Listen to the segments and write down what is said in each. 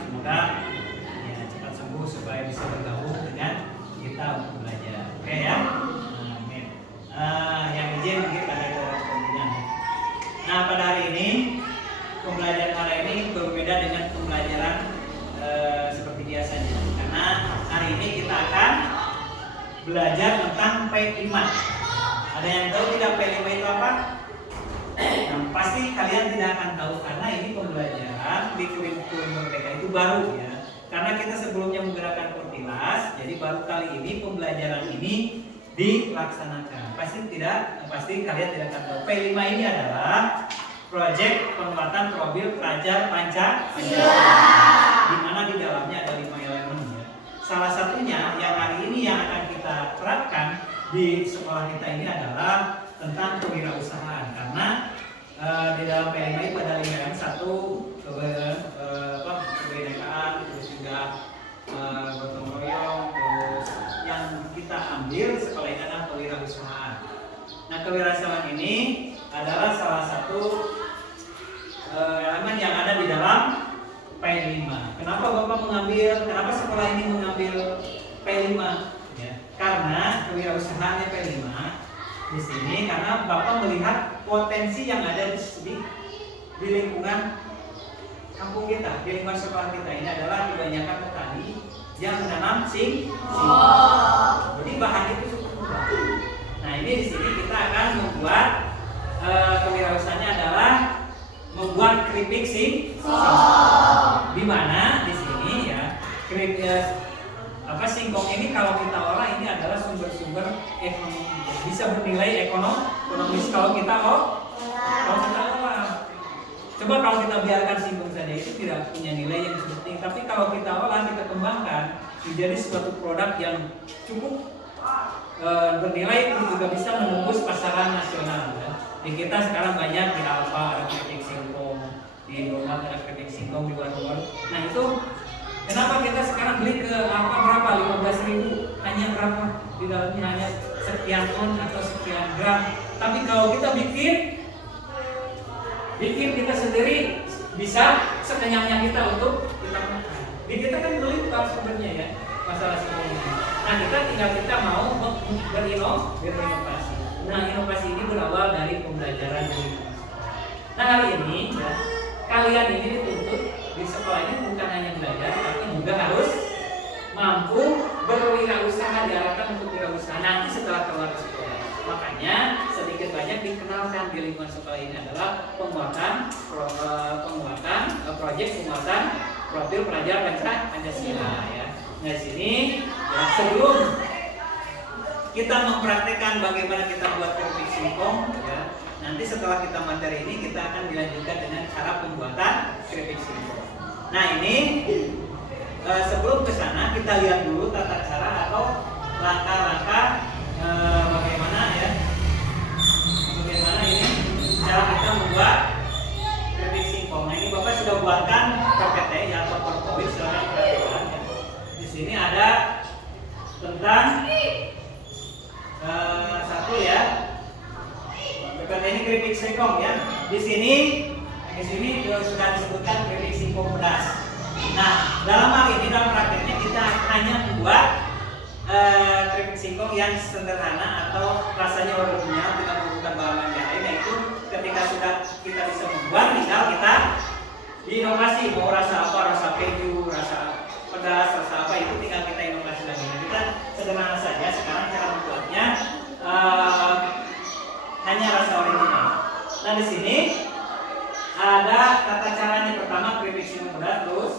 semoga ya, cepat sembuh supaya bisa bergabung dengan kita untuk belajar. Oke ya. Amin. Yang izin mungkin pada kemudian. Nah pada hari ini pembelajaran hari ini berbeda dengan pembelajaran seperti biasanya, karena hari ini kita akan belajar tentang P5. Ada yang tahu tidak P5 itu apa? Nah, pasti kalian tidak akan tahu karena ini pembelajaran di kurikulum Merdeka itu baru ya. Karena kita sebelumnya menggunakan Portilas, jadi baru kali ini pembelajaran ini dilaksanakan. Pasti kalian tidak akan tahu. P5 ini adalah proyek penguatan profil pelajar Pancasila, di mana di dalamnya ada 5 elemen ya. Salah satunya yang hari ini yang akan kita terapkan di sekolah kita ini adalah tentang kewirausahaan, karena di dalam P5 itu ada 5 elemen. Satu kebinekaan, terus juga gotong royong, terus yang kita ambil di sekolah ini adalah kewirausahaan. Nah kewirausahaan ini adalah salah satu elemen yang ada di dalam P5. Kenapa kenapa sekolah ini mengambil P5? Ya, karena kewirausahaannya P5 di sini karena Bapak melihat potensi yang ada di lingkungan kampung kita, di lingkungan sekolah kita ini adalah kebanyakan petani yang menanam singkong. Jadi bahan itu cukup mudah. Nah ini di sini kita akan membuat kewirausahaannya adalah membuat keripik singkong. Di mana di sini ya singkong ini kalau kita olah ini adalah sumber-sumber ekonomi, bisa bernilai ekonomis kalau kita olah. Coba kalau kita biarkan singkong saja itu tidak punya nilai yang penting, tapi kalau kita olah, kita kembangkan menjadi suatu produk yang cukup bernilai, juga bisa menembus pasaran nasional ya. Di kita sekarang banyak di Alfa ada keripik singkong, di Indomaret ada keripik singkong, di warung-warung. Nah itu kenapa kita sekarang beli ke Alfa berapa? 15.000, hanya berapa? Di dalamnya hanya sekian ton atau sekian gram. Tapi kalau kita bikin kita sendiri bisa sekenyangnya kita untuk kita makan. Di kita kan beli sumbernya ya, masalah singkongnya. Nah kita mau berinovasi. Nah inovasi ini berawal dari pembelajaran dari. Nah hari ini ya, kalian ini dituntut di sekolah ini bukan hanya belajar, tapi juga harus mampu berwirausaha, diarahkan untuk wirausaha nanti setelah keluar sekolah. Makanya sedikit banyak dikenalkan di lingkungan sekolah ini adalah penguatan proyek penguatan profil pelajar Pancasila ya. Nah di sini ya, sebelum kita mempraktekkan bagaimana kita buat keripik singkong ya, nanti setelah kita materi ini kita akan dilanjutkan dengan cara pembuatan keripik singkong. Nah ini sebelum ke sana kita lihat dulu tata cara atau langkah-langkah bagaimana ini cara kita membuat keripik singkong. Nah ini Bapak sudah buatkan PPT ya atau PowerPoint, silakan perhatikan ya. Di sini ada tentang satu ya, PPT ini keripik singkong ya. Di sini sudah disebutkan keripik singkong pedas. Nah, dalam hal ini dalam prakteknya kita hanya membuat keripik singkong yang sederhana atau rasanya original, tidak menggunakan bahan yang lain. Yaitu ketika sudah kita bisa membuat, tinggal kita diinovasi, mau rasa apa, rasa keju, rasa pedas, rasa apa, itu tinggal kita inovasi lagi. Nah, kita sederhana saja. Sekarang cara membuatnya hanya rasa original. Nah di sini ada tata caranya. Pertama keripik singkong pedas, terus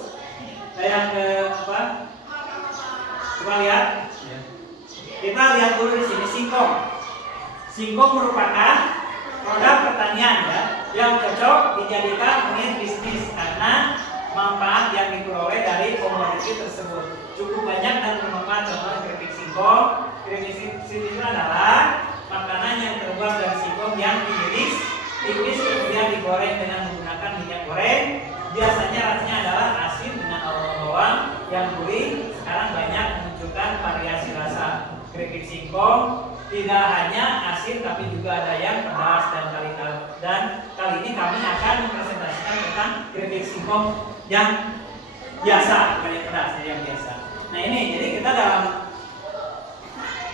yang coba lihat. Kita lihat dulu di sini singkong. Singkong merupakan produk pertanian ya, yang cocok dijadikan unit bisnis karena manfaat yang diperoleh dari komoditi tersebut cukup banyak dan bermanfaat. Contohnya keripik singkong. Keripik singkong itu adalah makanan yang terbuat dari singkong yang tipis kemudian digoreng dengan menggunakan minyak goreng. Biasanya rasanya adalah asin dengan aroma bawang yang gurih. Sekarang banyak menunjukkan variasi rasa keripik singkong. Tidak hanya asin tapi juga ada yang pedas dan kali ini kami akan mempresentasikan tentang keripik singkong yang biasa, bukan yang keras, yang biasa. Nah ini, jadi kita dalam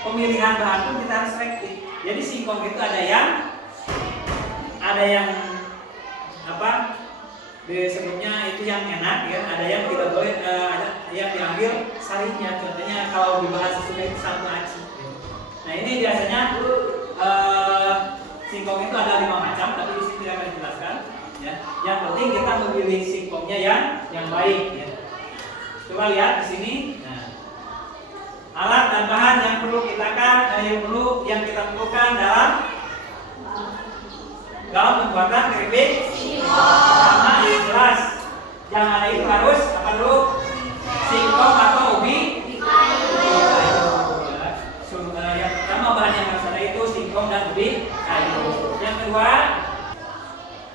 pemilihan bahan pun kita harus selektif. Jadi singkong itu ada yang apa? Disebutnya itu yang enak ya, ada yang tidak boleh, ada yang diambil sarinya. Contohnya kalau dibahas sesudah itu satu aci. Nah ini biasanya singkong itu ada 5 macam, tapi di sini tidak akan dijelaskan. Ya. Yang penting kita memilih singkongnya yang baik. Ya. Coba lihat di sini. Nah, alat dan bahan yang perlu yang kita perlukan dalam pembuatan keripik sama jelas. Yang ada itu harus apa dulu? Singkong atau ubi. Yang pertama bahan yang harus ada itu singkong dan ubi kayu. Yang kedua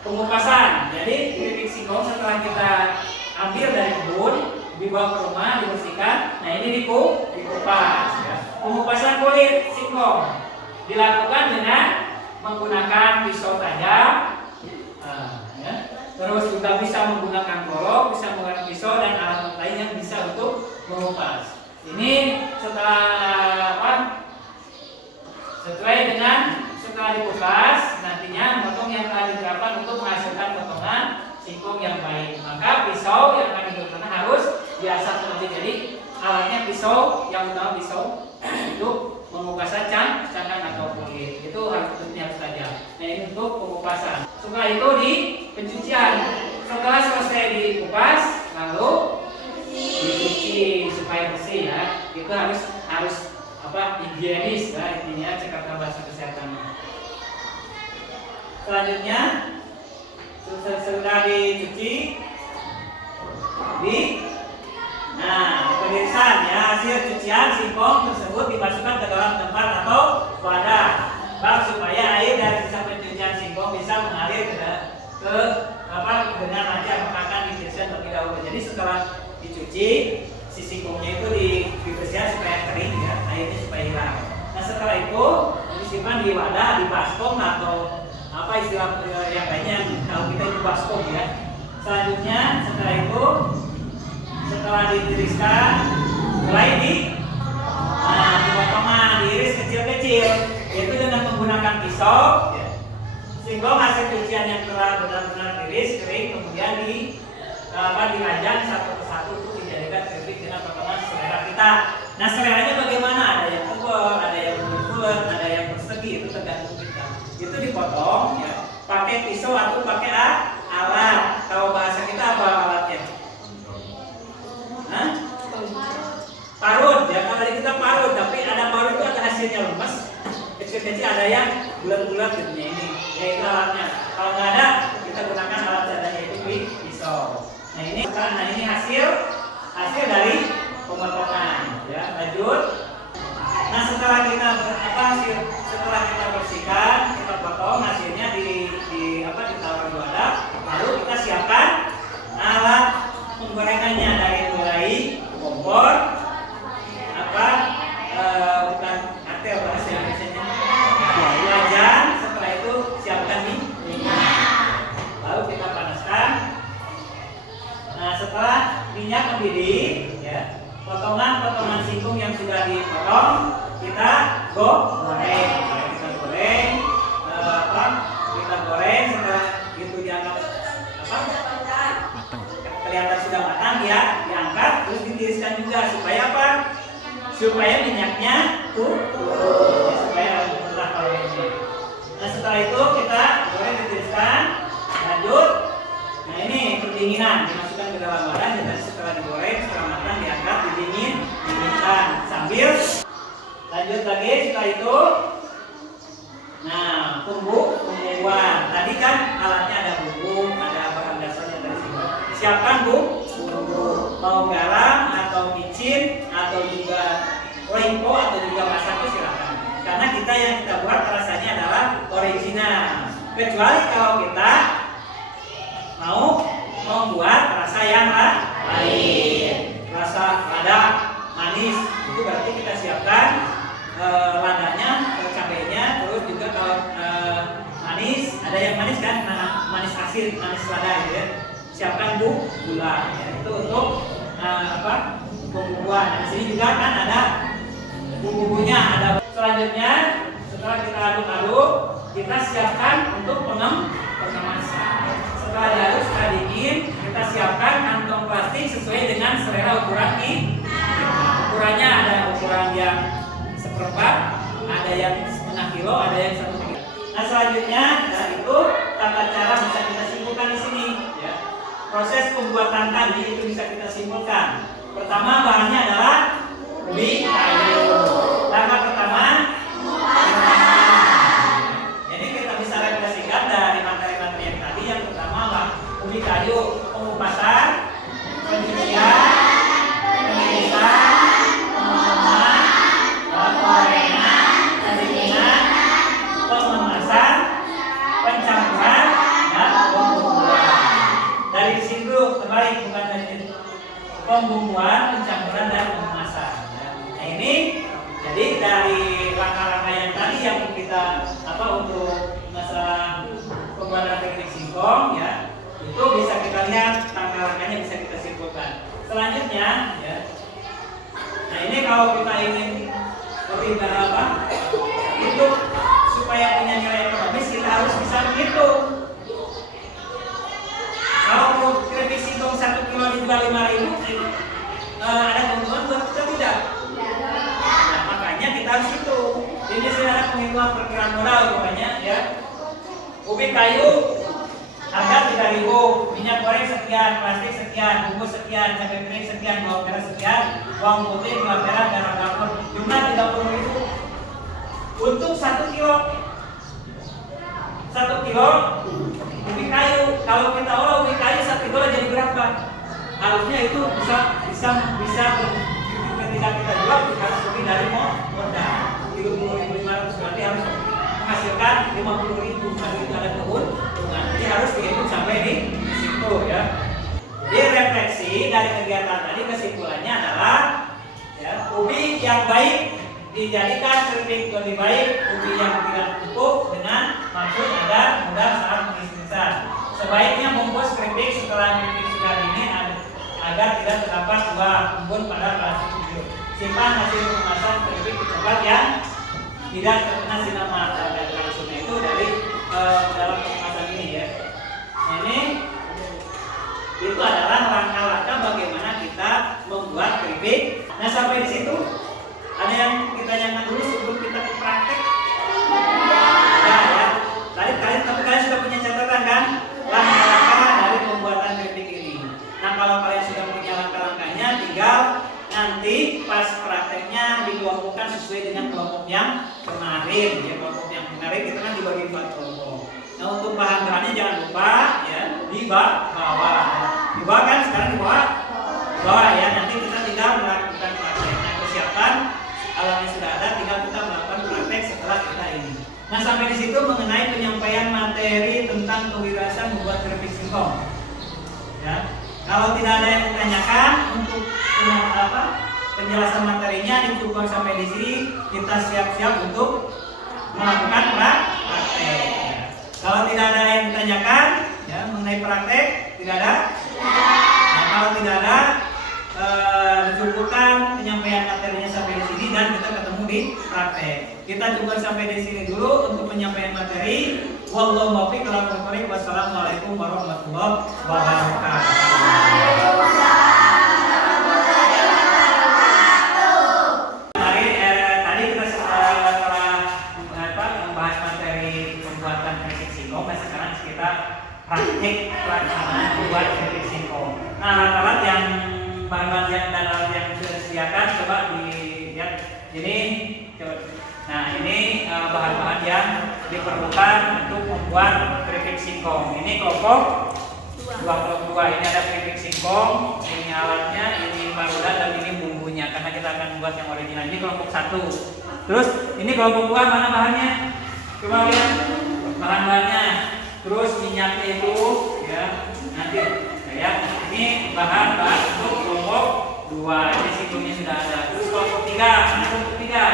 pengupasan. Jadi keripik singkong setelah kita ambil dari kebun, dibawa ke rumah, dibersihkan. Nah ini dikupas. Ya. Pengupasan kulit singkong dilakukan dengan menggunakan pisau tajam, ya. Terus juga bisa menggunakan golok, bisa menggunakan pisau dan alat lain yang bisa untuk mengupas. Ini sesuai dengan setelah dikupas, nantinya potong yang telah diterapkan untuk menghasilkan potongan singkong yang baik. Maka pisau yang akan digunakan harus biasa seperti jadi alatnya pisau, yang utama pisau untuk pengupasan cangkang atau kulit. Itu harus tajam. Nah ini untuk pengupasan. Setelah itu di pencucian. Setelah selesai dikupas, lalu dicuci supaya bersih ya. Itu harus higienis ya, intinya cekap bahasa kesehatan. Selanjutnya setelah dicuci pemeriksaan ya, hasil cucian singkong tersebut dimasukkan ke dalam tempat atau wadah supaya air dari sisa pencucian singkong bisa mengalir dengan lancar. Akan dibersihkan terlebih dahulu. Jadi setelah dicuci si singkongnya itu dibersihkan supaya kering ya, airnya supaya hilang. Nah setelah itu disimpan di wadah, di baskom atau apa istilah yang lainnya, kalau kita itu baskom ya. Selanjutnya setelah ditiriskan mulai potongan, diiris kecil-kecil, yaitu dengan menggunakan pisau ya. Singkong hasil cucian yang telah benar-benar diiris kering kemudian dirajang satu persatu untuk dijadikan keripik dengan potongan selera kita. Nah seleranya bagaimana? Ada yang tebal, ada yang bulat, ada yang persegi, itu tergantung kita. Itu dipotong ya, pakai pisau atau pakai alat. Kalau bahasa kita apa alatnya? Parut ya, kalau kita parut, tapi ada parut itu ada hasilnya lemes, kecil-kecil, ada yang bulat-bulat gitu ini. Ya itu alatnya. Kalau nggak ada, kita gunakan alat seadanya yaitu pisau. Nah ini hasil dari pemotongan. Ya, lanjut. Nah setelah kita bersihkan, kita potong, hasilnya ditaruh di wadah, lalu kita siapkan alat penggorengannya dari mulai kompor, bukan artel bahasa Indonesia, wajan. Setelah itu siapkan minyak, lalu kita panaskan. Nah setelah minyak mendidih, ya, potongan singkong yang sudah dipotong kita goreng. Kita goreng setelah itu dianggap kelihatan sudah matang ya, diangkat terus ditiriskan juga supaya apa? Supaya minyaknya turun, supaya murah kalau ini. Nah setelah itu kita goreng, ditiriskan, lanjut. Nah ini pendinginan, dimasukkan ke dalam wadah dan setelah digoreng, setelah matang diangkat, dinginkan sambil lanjut lagi. Setelah itu bumbuan. Tadi kan alatnya ada bumbu, ada bahan dasarnya dari sini. Siapkan bumbu, mau garam atau micin atau juga lengko atau juga masako silakan. Karena yang kita buat rasanya adalah original. Kecuali kalau kita mau membuat rasa yang lain, rasa lada, manis, itu berarti kita siapkan ladanya, cabenya, terus juga kalau manis, ada yang manis kan, manis asin, manis lada gitu ya. Siapkan gula ya, itu untuk bumbuan. Nah, di sini juga kan ada bumbunya. Ada. Selanjutnya setelah kita aduk-aduk, kita siapkan untuk pengemasan. Setelah diaduk, setelah dingin, kita siapkan kantong plastik sesuai dengan selera ukuran ukurannya. Ada ukuran yang seperempat, ada yang setengah kilo, ada yang 1 kilo. Nah, selanjutnya dari itu tata cara bisa kita simpulkan di sini. Ya. Proses pembuatan tadi itu bisa kita simpulkan. Pertama, bahannya adalah ubi kayu. Langkah pertama, jadi kita bisa refleksikan dari materi-materi yang tadi. Yang pertama lah ubi kayu, pengupasan, pencucian, penirisan, pengemasan, penggorengan, pendinginan, pengemasan, pencampuran, dan pembumbuan. Dari situ terbalik, bukan dari situ. Pembumbuan, pencampuran, dan pengemasan. Nah, ini jadi dari langkah-langkah yang tadi yang kita untuk masalah pembuatan teknik singkong, ya, itu bisa kita lihat langkah-langkahnya, bisa kita simpulkan. Selanjutnya, ya. Nah, ini kalau kita ingin lebih itu supaya punya nilai ekonomis, kita harus bisa menghitung. Kalau keripik singkong 1 kilo dijual 5.000, ada keuntungan buat kita tidak? Nah, makanya kita harus hitung. Ini sudah penghitungan perkiraan modal pokoknya, ya. Ubi kayu harga 3.000, minyak goreng sekian, plastik sekian, bumbu sekian, cabai kering sekian, bawang merah sekian, bawang putih, gula merah, garam dapur, jumlah 30.000 untuk 1 kilo. 1 kilo ubi kayu. Kalau kita olah ubi kayu 1 kilo jadi berapa? Harusnya itu bisa ketika kita jual harus lebih dari modal 30.500, berarti harus menghasilkan 50.000. Kalau itu ada keuntungan, jadi harus dihitung sampai di situ, ya. Jadi refleksi dari kegiatan tadi, kesimpulannya adalah, ya, ubi yang baik dijadikan keripik lebih baik, ubi yang tidak cukup dengan maksud agar mudah saat mengisi. Sebaiknya bungkus keripik setelah keripik sudah dingin agar tidak terdapat buah embun pada plastik hijau. Simpan hasil pengemasan keripik di tempat yang tidak terkena sinar matahari langsung. Itu dari dalam pengemasan ini, ya. Ini itu adalah langkah-langkah bagaimana kita membuat keripik. Nah, sampai di situ ada yang kita tanyakan dulu sebelum kita ke praktek. Ya. Tapi kalian sudah punya catatan kan? Langkah-langkah dari pembuatan keripik ini. Nah, kalau kalian sudah punya langkah-langkahnya, tinggal nanti pas prakteknya dikelompokkan sesuai dengan kelompok yang kemarin. Ya, kelompok yang kemarin kita kan dibagi 4 kelompok. Nah, untuk bahan-bahannya jangan lupa, ya, di bawah. Di bawah kan sekarang di bawah, ya. Nanti kita tinggal melakukan praktek. Nah, persiapan alatnya sudah ada, tinggal kita melakukan praktek setelah kita ini. Nah, sampai di situ mengenai penyampaian materi tentang kewirausahaan membuat keripik singkong. Ya. Kalau tidak ada yang ditanyakan untuk penjelasan materinya dicukupkan sampai di sini, kita siap-siap untuk melakukan praktek. Ya. Kalau tidak ada yang ditanyakan, ya, mengenai praktek, tidak ada. Nah, kalau tidak ada, dicukupkan penyampaian materinya sampai di sini dan kita ketemu di praktek. Kita cukupkan sampai di sini dulu untuk penyampaian materi. Wallahu muwaffiq. Wassalamualaikum warahmatullahi wabarakatuh. Tadi kita setelah membahas materi pembuatan keripik singkong. Nah, sekarang kita praktik pelaksanaan membuat keripik singkong. Nah, alat-alat yang bahan-bahan yang dan alat yang sudah disediakan coba dilihat ini. Nah, ini bahan-bahan yang diperlukan untuk membuat keripik singkong. Ini kelompok 2. Ini ada keripik singkong, ini alatnya, ini parudan, dan ini bumbunya. Karena kita akan membuat yang original. Ini kelompok 1. Terus ini kelompok 2, mana bahannya? Coba lihat bahan-bahannya. Terus minyaknya itu, ya, nanti. Ya, ini bahan-bahan untuk kelompok 2. Ini singkongnya sudah ada. Terus kelompok 3, mana kelompok 3?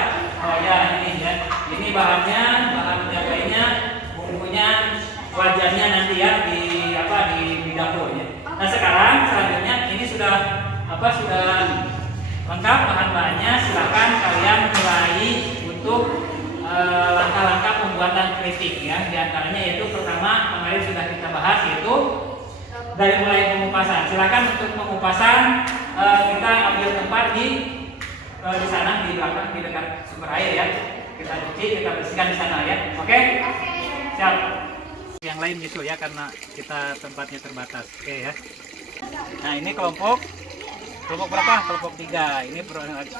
Oh ya, ini, ya. Ini bahannya, bahan penyampaiannya, bumbunya, wajannya nanti, ya, di dapur, ya. Nah, sekarang selanjutnya ini sudah apa sudah lengkap bahan-bahannya, silakan kalian mulai untuk langkah-langkah pembuatan keripik ya. Di antaranya yaitu pertama kemarin sudah kita bahas yaitu dari mulai pengupasan. Silakan untuk pengupasan kita ambil tempat di sana di belakang di dekat sumber air ya. Kita cuci, kita bersihkan di sana ya. Oke? Siap. Yang lain gitu ya karena kita tempatnya terbatas. Oke ya. Nah, ini kelompok berapa? Kelompok 3. Ini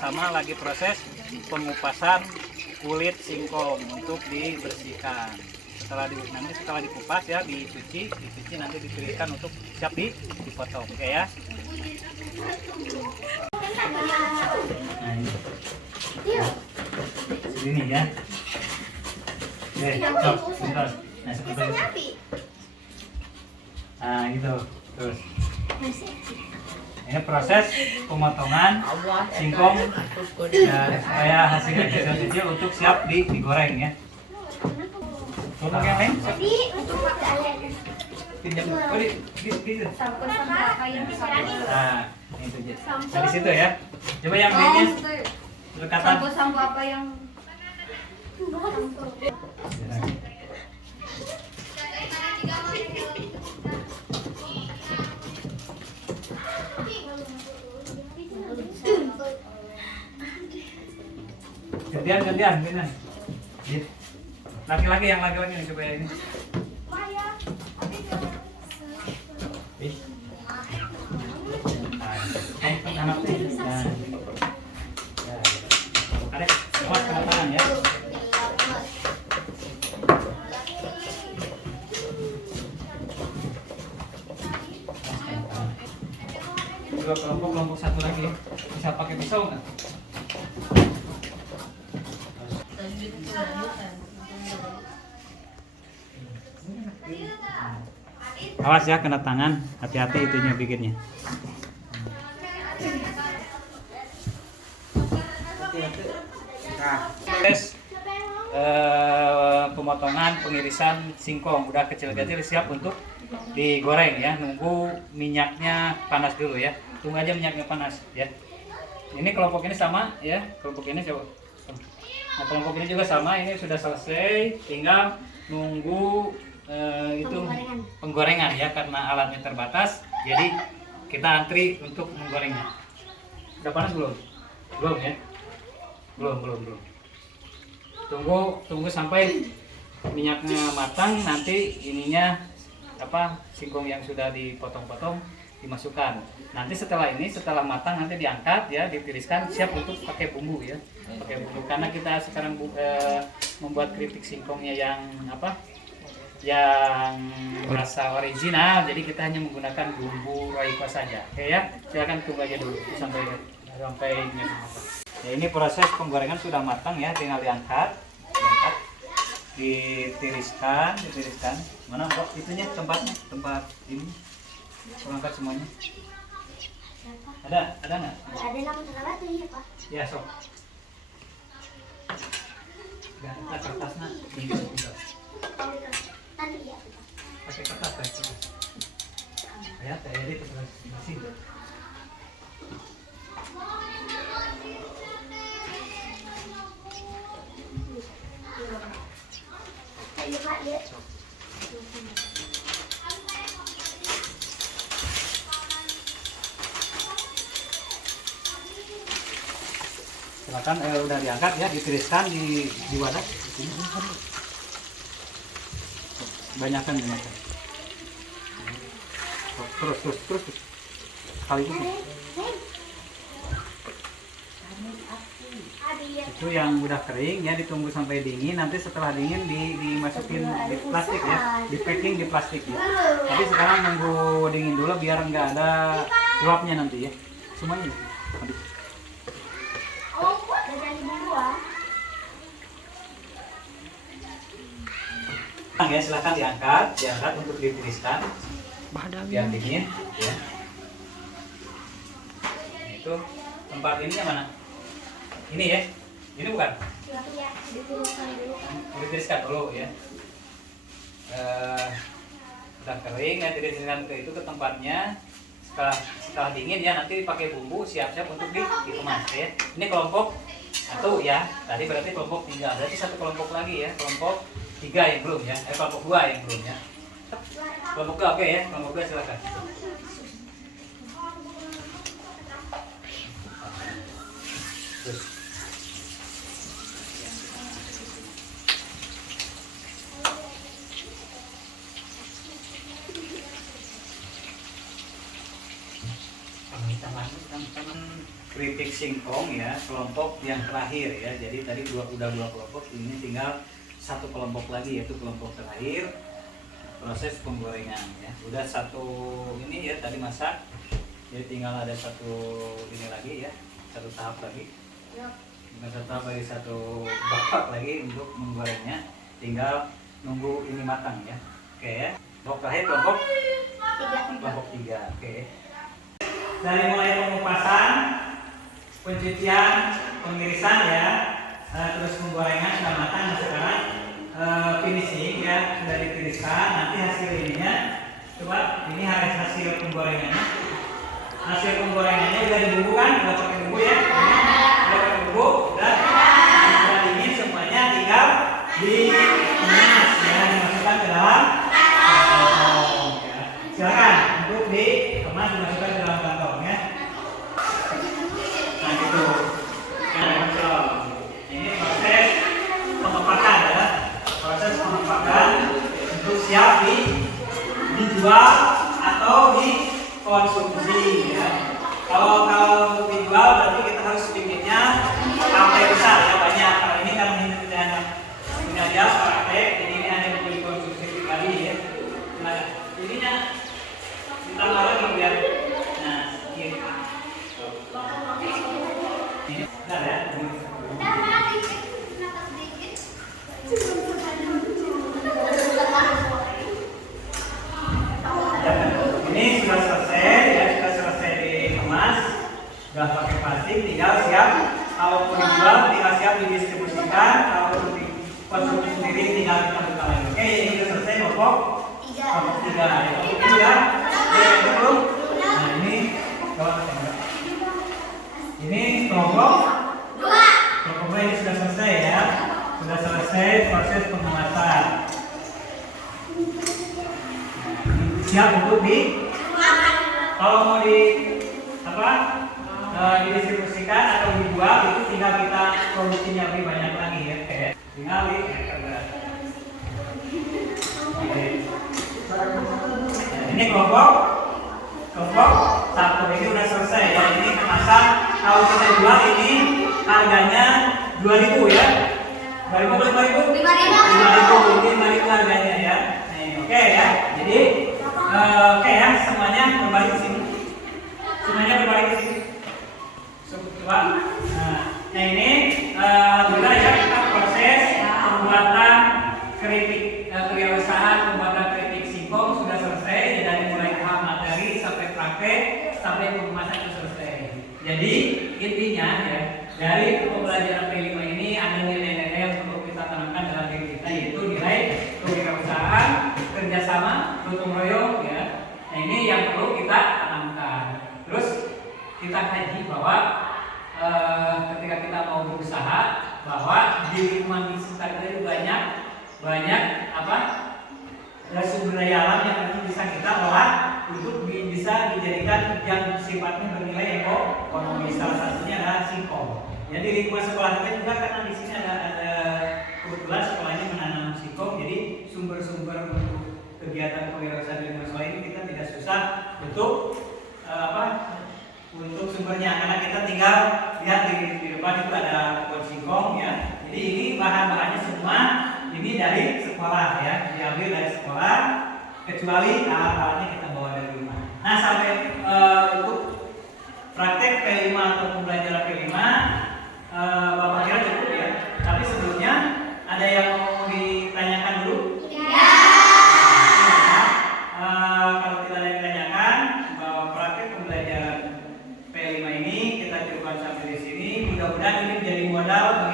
sama lagi proses pengupasan kulit singkong untuk dibersihkan. Nanti setelah dikupas ya, dicuci nanti ditiriskan untuk siap dipotong. Oke ya. Nah, ini. Segini ya. Oke, stop, bentar. Nah, seperti itu. Nah, gitu. Terus. Ini proses pemotongan singkong supaya hasilnya kecil-kecil untuk siap digoreng ya. Kelompok yang lain? Pinjam. Oh, di situ. Nah, itu aja. Nah, di situ ya. Coba yang lainnya dekatan. Sampo apa yang gantian. Laki-laki yang nih coba ini. Ada semua tangan ya. Juga kelompok satu lagi bisa pakai pisau nggak? Awas ya kena tangan, hati-hati itunya bikinnya. Nah, proses pemotongan pengirisan singkong udah kecil-kecil siap untuk digoreng ya. Nunggu minyaknya panas dulu ya. Tunggu aja minyaknya panas ya. Ini kelompok ini sama ya. Kelompok ini coba. Nah, kelompok ini juga sama. Ini sudah selesai. Tinggal nunggu itu penggorengan ya karena alatnya terbatas. Jadi kita antri untuk menggorengnya. Udah panas belum? Belum ya? Belum. Tunggu sampai minyaknya matang, nanti ininya singkong yang sudah dipotong-potong dimasukkan. Nanti setelah matang nanti diangkat ya, ditiriskan siap untuk pakai bumbu ya. Pakai bumbu karena kita sekarang membuat keripik singkongnya yang yang rasa original, jadi kita hanya menggunakan bumbu roiko saja. Oke ya, silakan tunggu aja dulu sampai minyak matang. Ya, ini proses penggorengan sudah matang ya, tinggal diangkat, ditiriskan. Mana kok itunya tempat ini? Angkat semuanya. Ada nggak? ada nama batu ya Pak? Ya sok. Kita kertasnya ini juga. Pakai kertas. Ya, jadi masih. Silakan udah diangkat ya, ditiriskan di wadah. Banyakan. Terus. Kali itu. Itu yang udah kering ya, ditunggu sampai dingin. Nanti setelah dingin dimasukin di plastik ya, di packing di plastik ya. Tapi sekarang nunggu dingin dulu biar nggak ada uapnya nanti ya. Semuanya habis. Ya, silakan diangkat untuk ditiriskan biar dingin ya. Nah, itu tempat ininya mana? Ini ya? Ini bukan? Ditiriskan dulu ya. Udah kering ya, ditiriskan ke tempatnya. setelah dingin ya, nanti pakai bumbu siap-siap untuk dikemas ya. Ini kelompok 1 ya, tadi berarti kelompok 3, berarti satu kelompok lagi ya, kelompok 3 yang belum ya, kelompok 2 yang belum ya. Kelompok 2 oke ya, kelompok 2 silakan. Terus. Keripik singkong ya, kelompok yang terakhir ya. Jadi tadi udah dua kelompok, ini tinggal satu kelompok lagi yaitu kelompok terakhir, proses penggorengan ya. Udah satu ini ya tadi masak, jadi tinggal ada satu ini lagi ya, satu tahap lagi. Satu tahap lagi, satu babak lagi untuk menggorengnya. Tinggal nunggu ini matang ya. Oke ya. Kelompok terakhir kelompok 3. Oke. Dari mulai pengupasan, pencucian, pengirisan ya, terus penggorengan sudah matang. Nah, sekarang finishing ya, sudah ditiriskan. Nanti hasil ininya, coba ini hasil penggorengannya. Hasil penggorengannya udah dibumbu kan, udah pakai bumbu ya, udah pakai bumbu, udah dingin semuanya, tinggal dikemas ya, dimasukkan ke dalam kantong ya. Silakan untuk dikemas, dimasukkan ke dalam kantong ya. Nah gitu. Ini proses pengepakan ya, proses pengepakan untuk siap dijual atau dikonsumsi ya. Kalau dijual berarti kita harus bikinnya sampai besar ya, banyak. Kalau ini kan tidak dia praktek, ini hanya untuk dikonsumsi sekali ya. Nah jadinya ditambah lagi biar nah ini benar ya. Ini sudah selesai ya, sudah selesai dikemas, sudah pakai plastik, tinggal siap kalau mau dijual, tinggal siap didistribusikan, kalau untuk dikonsumsi sendiri tinggal kita buka lagi. Oke, ini sudah selesai kelompok 3 ya. Ini sudah belum? Nah ini ini kelompok 2 ini sudah selesai ya, sudah selesai proses pengemasan. Siap untuk kalau mau didistribusikan atau dijual itu tinggal kita produksinya lebih banyak lagi ya, tinggal ini kelompok 1 ini udah selesai ya. Ini kemasan, kalau kita jual ini harganya 2.000 ya, 2.000 5.000 ini 5.000 harganya ya. Oke ya, jadi oke ya, semuanya kembali ke sini. Semuanya kembali ke sini. Coba. Nah ini alhamdulillah ya, kita proses pembuatan keripik kewirausahaan pembuatan keripik singkong sudah selesai. Dari mulai tahap materi sampai praktek sampai pengemasan itu selesai. Jadi intinya ya, dari pembelajaran P5 ini ada nilai-nilai yang perlu kita tanamkan dalam diri kita, yaitu nilai kewirausahaan, kerjasama, gotong royong ya. Nah ini yang perlu kita tanamkan. Terus kita kaji bahwa ketika kita mau berusaha, bahwa di lingkungan di sekitar kita itu banyak apa sumber daya alam yang nanti bisa kita olah untuk bisa dijadikan yang sifatnya bernilai ekonomi. Salah satunya adalah singkong. Jadi di lingkungan sekolah kita juga karena di sini ada kebetulan sekolahnya menanam singkong, jadi sumber-sumber untuk kegiatan kewirausahaan di lingkungan sekolah ini kita tidak susah untuk untuk sumbernya, karena kita tinggal lihat di depan itu ada pohon singkong ya. Jadi ini bahan-bahannya semua ini dari sekolah ya, diambil dari sekolah, kecuali alat-alatnya kita bawa dari rumah. Nah sampai untuk praktek P5 atau pembelajaran P5 Bapak kira cukup ya. Tapi sebelumnya ada yang mau ditanyakan dulu? Kalau tidak ada yang ditanyakan, bahwa praktek pembelajaran P5 ini kita cukupkan sampai di sini. Mudah-mudahan ini menjadi modal